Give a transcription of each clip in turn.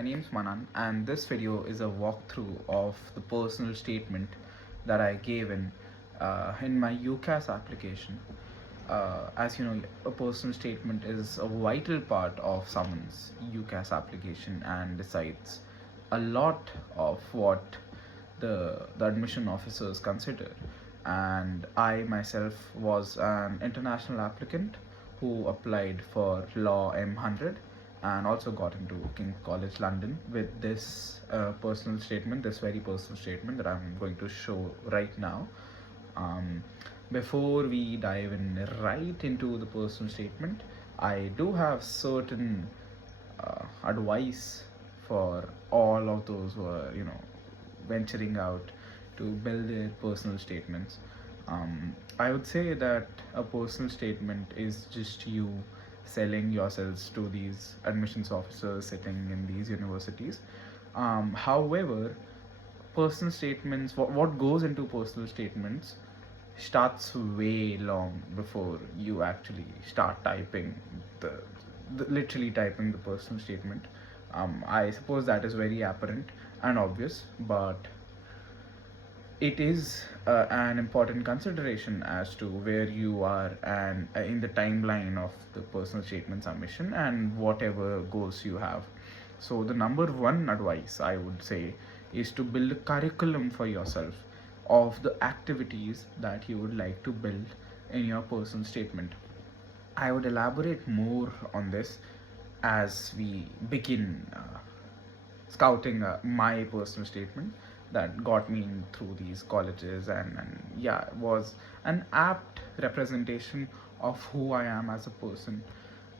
my name is Manan, and this video is a walkthrough of the personal statement that I gave in my UCAS application. As you know, a personal statement is a vital part of someone's UCAS application and decides a lot of what the admission officers consider. And I myself was an international applicant who applied for law M100 and also got into King College London with this personal statement, this very personal statement that I'm going to show right now. Um, Before we dive in right into the personal statement, I do have certain advice for all of those who are, venturing out to build their personal statements. I would say that a personal statement is just you selling yourselves to these admissions officers sitting in these universities. However, personal statements, what goes into personal statements starts way long before you actually start typing the literally typing the personal statement. I suppose that is very apparent and obvious, but it is an important consideration as to where you are and in the timeline of the personal statement submission and whatever goals you have. So the number one advice I would say is to build a curriculum for yourself of the activities that you would like to build in your personal statement. I would elaborate more on this as we begin scouting my personal statement that got me in through these colleges, and yeah, was an apt representation of who I am as a person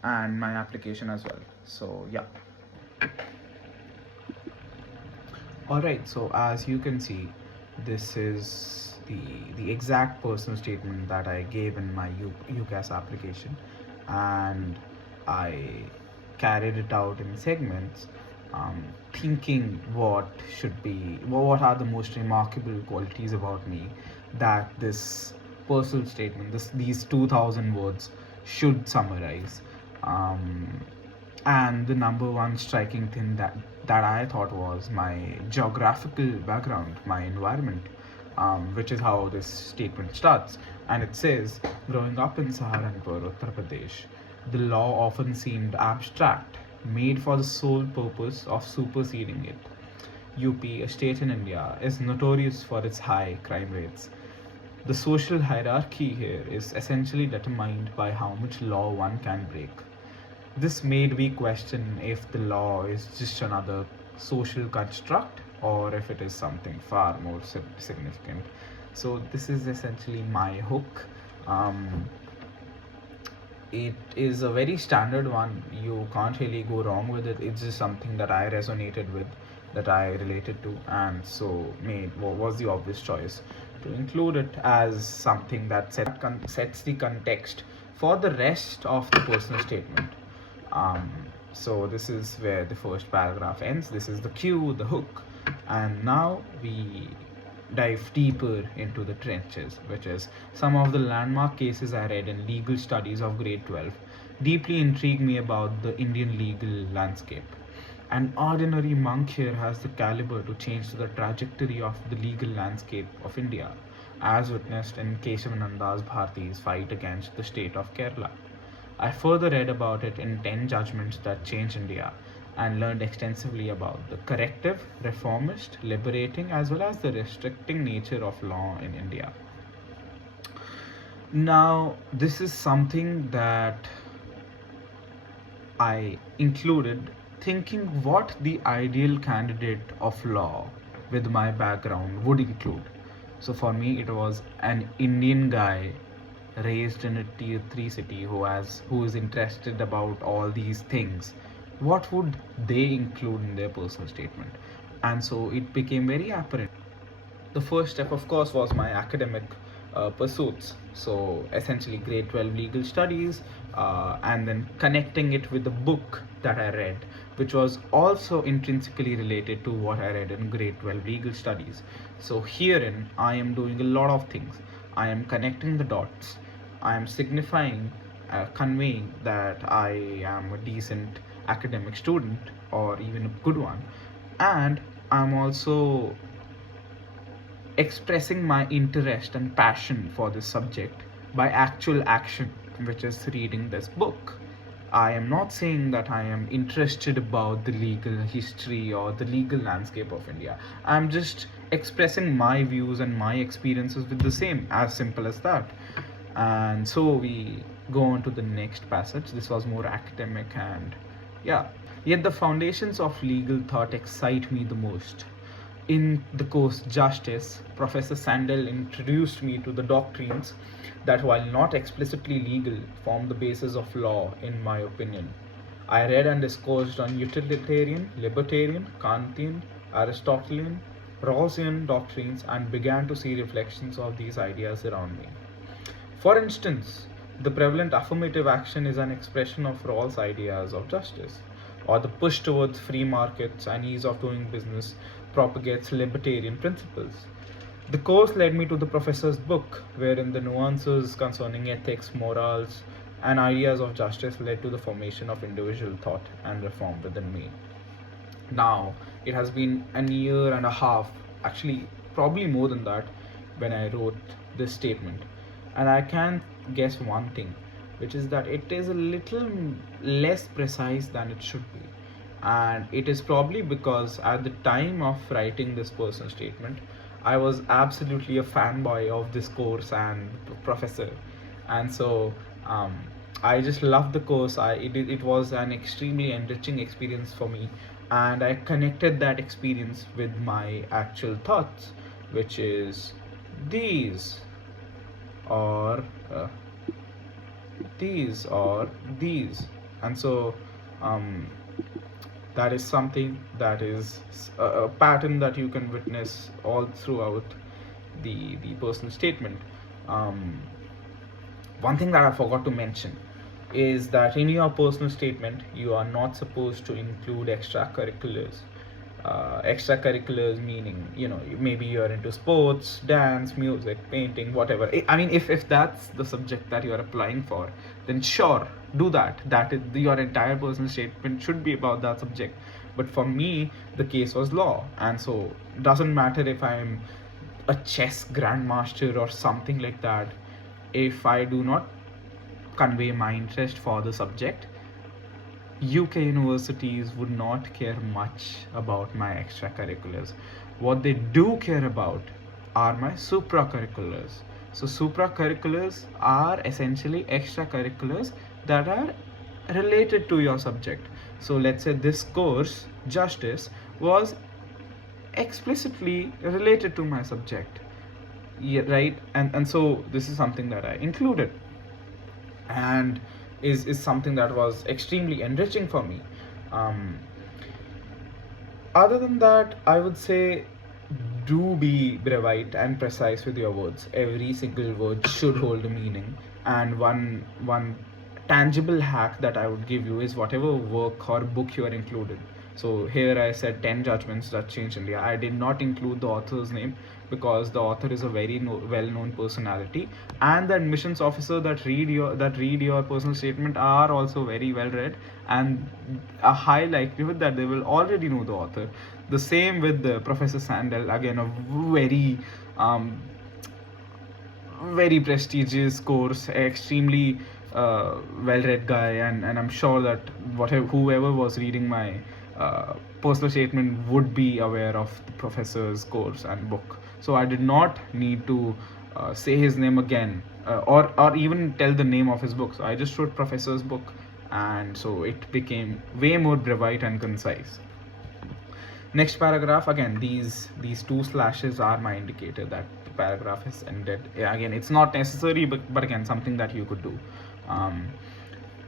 and my application as well. So yeah. Alright, so as you can see, this is the exact personal statement that I gave in my UCAS application, and I carried it out in segments, thinking what are the most remarkable qualities about me that this personal statement, these 2,000 words should summarize. And the number one striking thing that I thought was my geographical background, my environment, which is how this statement starts. And it says, growing up in Saharanpur, Uttar Pradesh, the law often seemed abstract, made for the sole purpose of superseding it. UP, a state in India, is notorious for its high crime rates. The social hierarchy here is essentially determined by how much law one can break. This made me question if the law is just another social construct or if it is something far more significant. So this is essentially my hook. It is a very standard one. You can't really go wrong with it. It's just something that I resonated with, that I related to, and so was the obvious choice to include it as something that sets the context for the rest of the personal statement. So this is where the first paragraph ends. This is the cue, the hook, and now we dive deeper into the trenches, which is some of the landmark cases I read in legal studies of grade 12 deeply intrigued me about the Indian legal landscape. An ordinary monk here has the caliber to change the trajectory of the legal landscape of India, as witnessed in Kesavananda's Bharti's fight against the state of Kerala. I further read about it in 10 judgments that changed India and learned extensively about the corrective, reformist, liberating, as well as the restricting nature of law in India. Now, this is something that I included thinking what the ideal candidate of law with my background would include. So for me, it was an Indian guy raised in a tier 3 city who is interested about all these things. What would they include in their personal statement? And so it became very apparent. The first step, of course, was my academic pursuits. So essentially grade 12 legal studies, and then connecting it with the book that I read, which was also intrinsically related to what I read in grade 12 legal studies. So herein I am doing a lot of things. I am connecting the dots. I am signifying, conveying that I am a decent academic student, or even a good one. And I'm also expressing my interest and passion for this subject by actual action, which is reading this book. I am not saying that I am interested about the legal history or the legal landscape of India. I'm just expressing my views and my experiences with the same, as simple as that. And so we go on to the next passage. This was more academic, and yeah. Yet the foundations of legal thought excite me the most. In the course Justice, Professor Sandel introduced me to the doctrines that, while not explicitly legal, form the basis of law, in my opinion. I read and discoursed on utilitarian, libertarian, Kantian, Aristotelian, Rawlsian doctrines and began to see reflections of these ideas around me. For instance, the prevalent affirmative action is an expression of Rawls' ideas of justice, or the push towards free markets and ease of doing business propagates libertarian principles. The course led me to the professor's book, wherein the nuances concerning ethics, morals, and ideas of justice led to the formation of individual thought and reform within me. Now, it has been a year and a half, actually, probably more than that, when I wrote this statement. And I can guess one thing, which is that it is a little less precise than it should be. And it is probably because at the time of writing this personal statement, I was absolutely a fanboy of this course and professor. And so I just loved the course. It was an extremely enriching experience for me, and I connected that experience with my actual thoughts, which is these or these or these. And so that is something that is a pattern that you can witness all throughout the personal statement. One thing that I forgot to mention is that in your personal statement you are not supposed to include extracurriculars. Extracurriculars meaning, maybe you're into sports, dance, music, painting, whatever. I mean, if that's the subject that you're applying for, then sure, do that. That is, your entire personal statement should be about that subject. But for me, the case was law, and so it doesn't matter if I'm a chess grandmaster or something like that. If I do not convey my interest for the subject, UK universities would not care much about my extracurriculars. What they do care about are my supracurriculars. So supracurriculars are essentially extracurriculars that are related to your subject. So let's say this course, Justice, was explicitly related to my subject. Yeah, right? And so this is something that I included, and is something that was extremely enriching for me. Other than that, I would say, do be brevite and precise with your words. Every single word should hold a meaning. And one tangible hack that I would give you is whatever work or book you are included. So here I said 10 judgments that changed India. I did not include the author's name because the author is a very well-known personality, and the admissions officer that read your personal statement are also very well read, and a high likelihood that they will already know the author. The same with the Professor Sandel, again a very prestigious course, extremely well-read guy, and I'm sure that whoever was reading my personal statement would be aware of the professor's course and book. So I did not need to say his name again, or even tell the name of his book. So I just wrote professor's book, and so it became way more brevite and concise. Next paragraph, again, these two slashes are my indicator that the paragraph is ended. Again, it's not necessary, but again, something that you could do.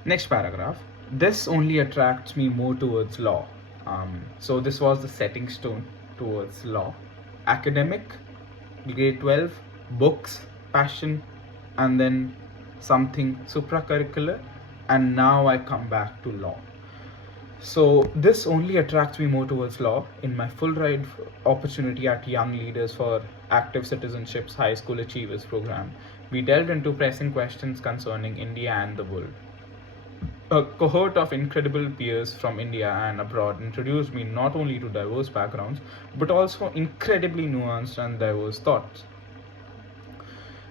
Next paragraph, this only attracts me more towards law. So this was the setting stone towards law. Academic, grade 12, books, passion, and then something supracurricular, and now I come back to law. So this only attracts me more towards law. In my full ride opportunity at Young Leaders for Active Citizenship's High School Achievers program, we delved into pressing questions concerning India and the world. A cohort of incredible peers from India and abroad introduced me not only to diverse backgrounds but also incredibly nuanced and diverse thoughts.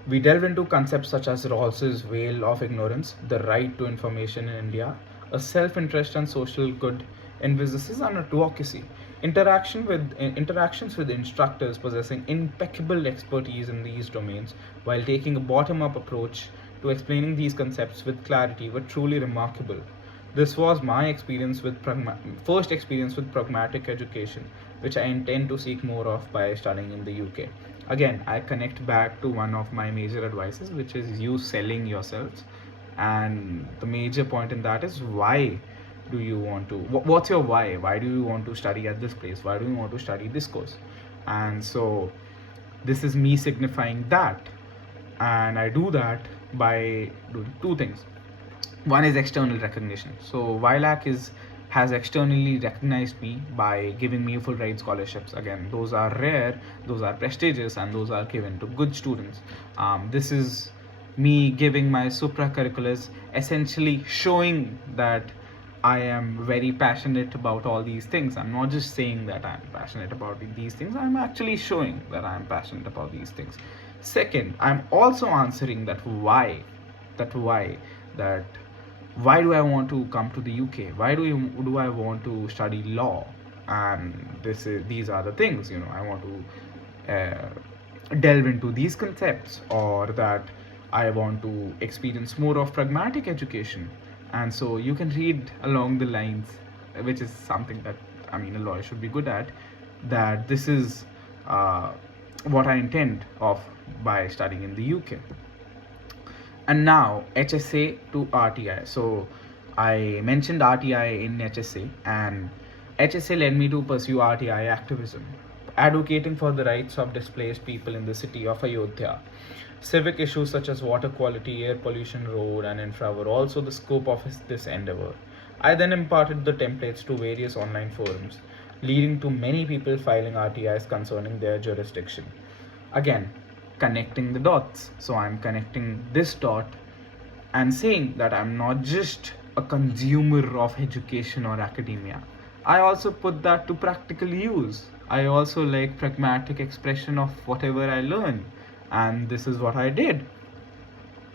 We delve into concepts such as Rawls's veil of ignorance, the right to information in India, a self-interest and social good, emphasis on advocacy, interactions with instructors possessing impeccable expertise in these domains, while taking a bottom-up approach to explaining these concepts with clarity, were truly remarkable. This was my first experience with pragmatic education, which I intend to seek more of by studying in the UK. Again, I connect back to one of my major advices, which is you selling yourselves. And the major point in that is why do you want to, what's your why? Why do you want to study at this place? Why do you want to study this course? And so this is me signifying that. And I do that by doing two things. One is external recognition. So YLAC has externally recognized me by giving me full ride scholarships. Again, those are rare, those are prestigious, and those are given to good students. This is me giving my supracurriculars, essentially showing that I am very passionate about all these things. I'm not just saying that I'm passionate about these things, I'm actually showing that I'm passionate about these things. Second, I'm also answering that why, that why, that why do I want to come to the UK? Why do I want to study law? And these are the things, I want to delve into these concepts, or that I want to experience more of pragmatic education. And so you can read along the lines, which is something that a lawyer should be good at, that this is what I intend of by studying in the UK. And now HSA to RTI. So I mentioned RTI in HSA, and HSA led me to pursue RTI activism, advocating for the rights of displaced people in the city of Ayodhya. Civic issues such as water quality, air pollution, road and infra were also the scope of this endeavor. I then imparted the templates to various online forums, leading to many people filing RTIs concerning their jurisdiction. Again, connecting the dots. So I'm connecting this dot and saying that I'm not just a consumer of education or academia. I also put that to practical use. I also like pragmatic expression of whatever I learn. And this is what I did.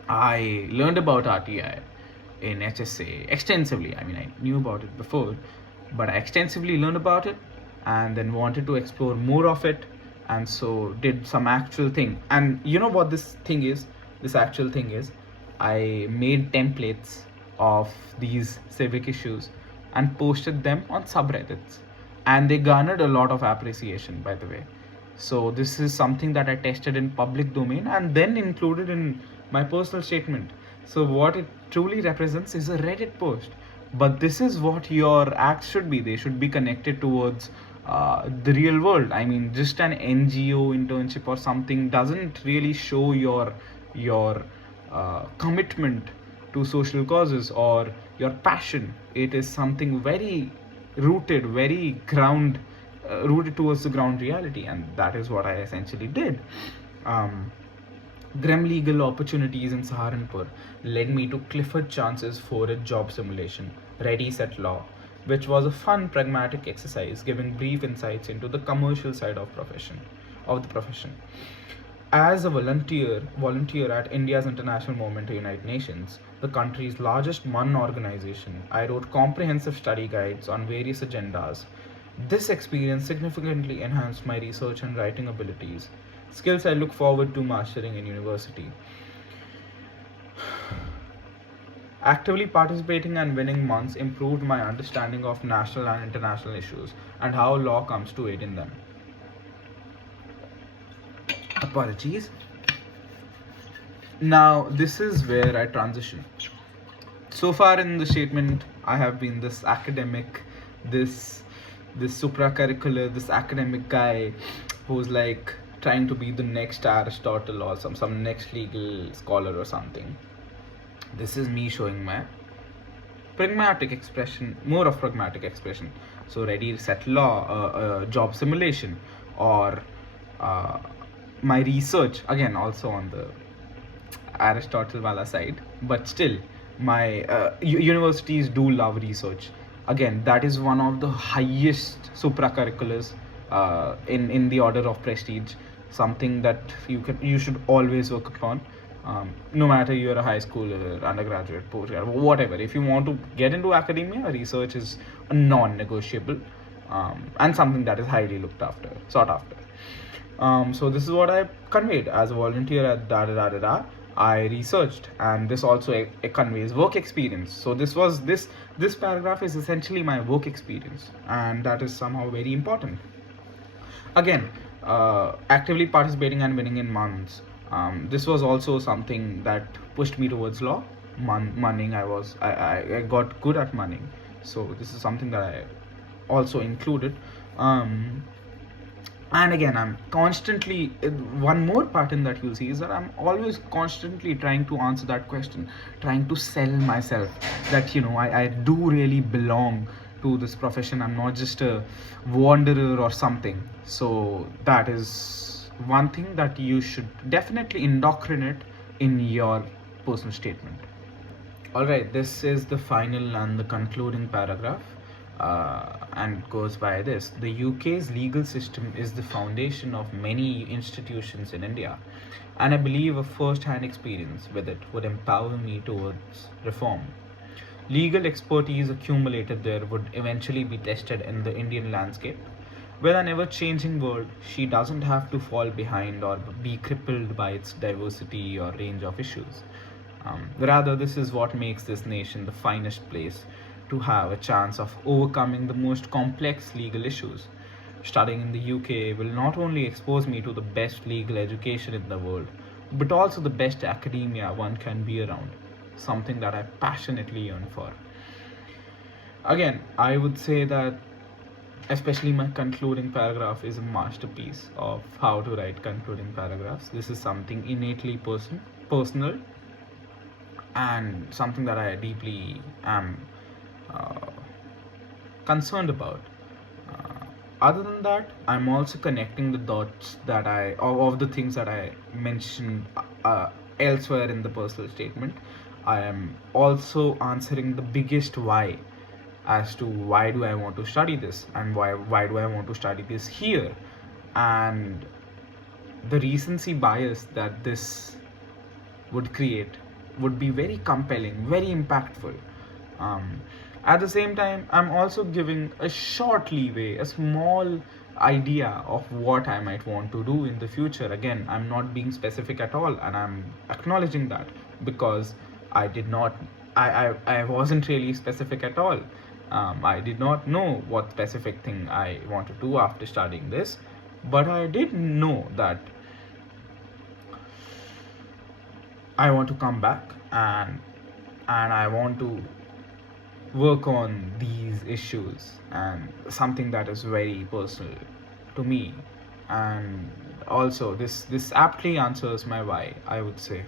I learned about RTI in HSA extensively. I knew about it before, but I extensively learned about it and then wanted to explore more of it, and so did some actual thing. And you know what this actual thing is? I made templates of these civic issues and posted them on subreddits, and they garnered a lot of appreciation, by the way. So this is something that I tested in public domain and then included in my personal statement. So what it truly represents is a Reddit post. But this is what your acts should be. They should be connected towards the real world. Just an NGO internship or something doesn't really show your commitment to social causes or your passion. It is something very rooted, very rooted towards the ground reality, and that is what I essentially did. Grim legal opportunities in Saharanpur led me to Clifford Chance's forage job simulation, Ready Set Law, which was a fun, pragmatic exercise giving brief insights into the commercial side of the profession. As a volunteer at India's International Movement to United Nations, the country's largest MUN organization, I wrote comprehensive study guides on various agendas. This experience significantly enhanced my research and writing abilities, skills I look forward to mastering in university. Actively participating and winning MUNs improved my understanding of national and international issues and how law comes to aid in them. Apologies. Now, this is where I transition. So far in the statement, I have been this academic, this supracurricular, this academic guy who's like trying to be the next Aristotle or some next legal scholar or something. This is me showing my pragmatic expression, more of pragmatic expression. So Ready Set Law, job simulation, or my research, again also on the Aristotle wala side, but still my universities do love research. Again, that is one of the highest supracurriculars in the order of prestige, something that you should always work upon. No matter you're a high schooler, undergraduate, postgraduate, whatever. If you want to get into academia, research is a non-negotiable, and something that is highly sought after. So this is what I conveyed as a volunteer at da da da da da. I researched, and this also conveys work experience. So this paragraph is essentially my work experience, and that is somehow very important. Again, actively participating and winning in months. This was also something that pushed me towards law. Munning, I got good at munning, so this is something that I also included. And again, I'm constantly, one more pattern that you'll see is that I'm always constantly trying to answer that question, trying to sell myself that I do really belong to this profession. I'm not just a wanderer or something. So that is one thing that you should definitely indoctrinate in your personal statement. Alright, this is the final and the concluding paragraph, and it goes by this. The UK's legal system is the foundation of many institutions in India, and I believe a first hand experience with it would empower me towards reform. Legal expertise accumulated there would eventually be tested in the Indian landscape. With an ever changing world, she doesn't have to fall behind or be crippled by its diversity or range of issues. Rather, this is what makes this nation the finest place to have a chance of overcoming the most complex legal issues. Studying in the UK will not only expose me to the best legal education in the world, but also the best academia one can be around, something that I passionately yearn for. Again, I would say that especially my concluding paragraph is a masterpiece of how to write concluding paragraphs. This is something innately personal, and something that I deeply am concerned about. Other than that, I'm also connecting the dots that of the things that I mentioned elsewhere in the personal statement. I am also answering the biggest why, as to why do I want to study this, and why do I want to study this here, and the recency bias that this would create would be very compelling, very impactful. At the same time, I'm also giving a short leeway, a small idea of what I might want to do in the future. Again, I'm not being specific at all, and I'm acknowledging that, because I wasn't really specific at all. I did not know what specific thing I want to do after studying this, but I did know that I want to come back, and I want to work on these issues, and something that is very personal to me. And also this aptly answers my why, I would say.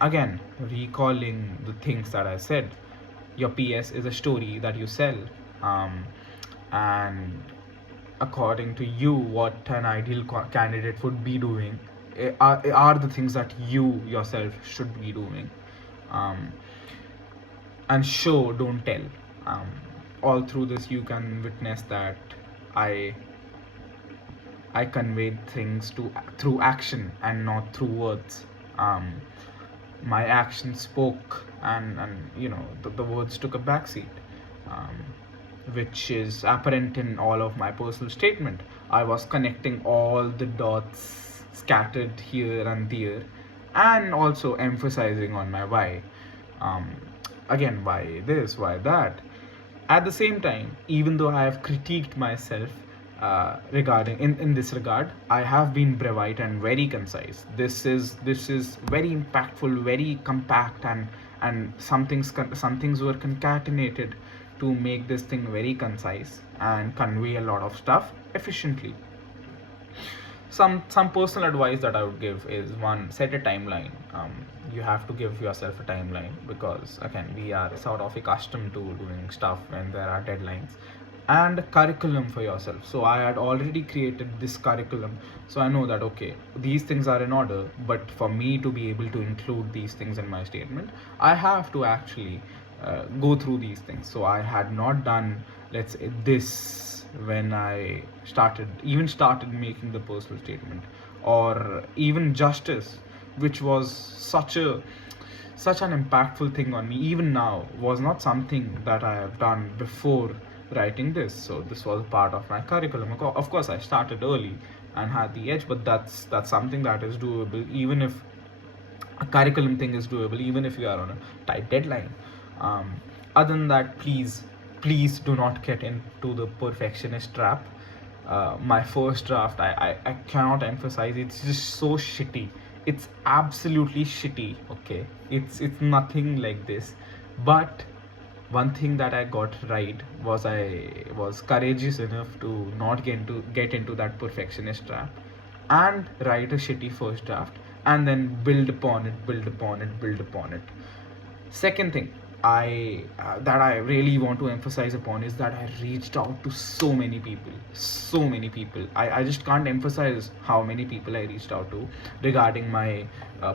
Again, recalling the things that I said, your PS is a story that you sell, and according to you, what an ideal candidate would be doing are the things that you yourself should be doing. And show, don't tell. All through this, you can witness that I conveyed things through action and not through words. My action spoke, and the words took a backseat, which is apparent in all of my personal statement. I was connecting all the dots scattered here and there, and also emphasizing on my why. Again, why this, why that. At the same time, even though I have critiqued myself regarding in this regard, I have been brevite and very concise. This is very impactful, very compact, and some things were concatenated to make this thing very concise and convey a lot of stuff efficiently. Some personal advice that I would give is, one, set a timeline. You have to give yourself a timeline, because again, we are sort of accustomed to doing stuff when there are deadlines. and curriculum for yourself. So I had already created this curriculum, so I know that okay, these things are in order, but for me to be able to include these things in my statement, I have to actually go through these things. So I had not done, let's say, this when I started making the personal statement, or even justice, which was such an impactful thing on me even now, was not something that I have done before writing this. So this was part of my curriculum. Of course, I started early and had the edge, but that's something that is doable. Even if a curriculum thing is doable, even if you are on a tight deadline. Other than that, please do not get into the perfectionist trap. My first draft, I cannot emphasize, it's just so shitty. It's absolutely shitty. Okay, it's nothing like this. But one thing that I got right was I was courageous enough to not get into that perfectionist trap, and write a shitty first draft, and then build upon it. Second thing that I really want to emphasize upon is that I reached out to so many people. I just can't emphasize how many people I reached out to regarding my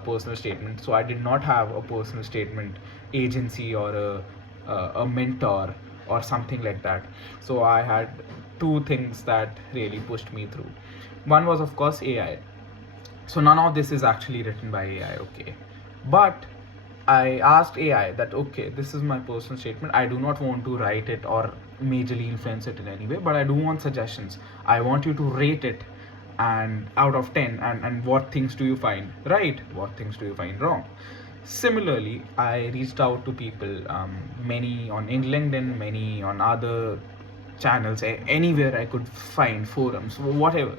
personal statement. So I did not have a personal statement agency or a mentor or something like that. So I had two things that really pushed me through. One was, of course, AI. So none of this is actually written by AI, okay? But I asked AI that okay, this is my personal statement. I do not want to write it or majorly influence it in any way, but I do want suggestions. I want you to rate it and out of 10, and what things do you find right? What things do you find wrong? Similarly, I reached out to people, many on LinkedIn, many on other channels, anywhere I could find, forums, whatever,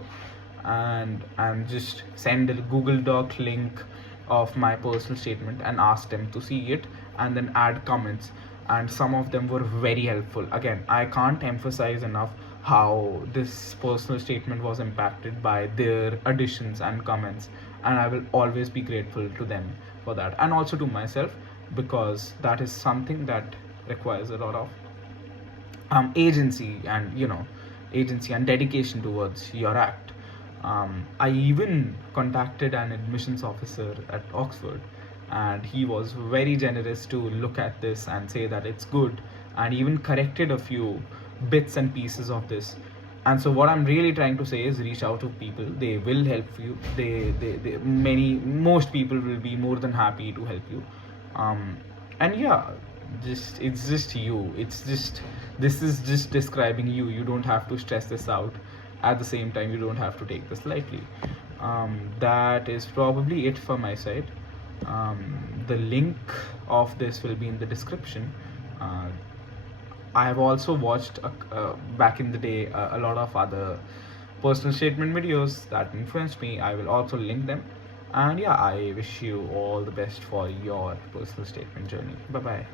and just send a Google Doc link of my personal statement and ask them to see it and then add comments. And some of them were very helpful. Again, I can't emphasize enough how this personal statement was impacted by their additions and comments, and I will always be grateful to them for that, and also to myself, because that is something that requires a lot of agency and dedication towards your act. I even contacted an admissions officer at Oxford, and he was very generous to look at this and say that it's good, and even corrected a few bits and pieces of this. And so what I'm really trying to say is reach out to people. They will help you. Most people will be more than happy to help you. And yeah, it's just you. This is just describing you. You don't have to stress this out. At the same time, you don't have to take this lightly. That is probably it for my side. The link of this will be in the description. I have also watched back in the day a lot of other personal statement videos that influenced me. I will also link them. And yeah, I wish you all the best for your personal statement journey. Bye bye.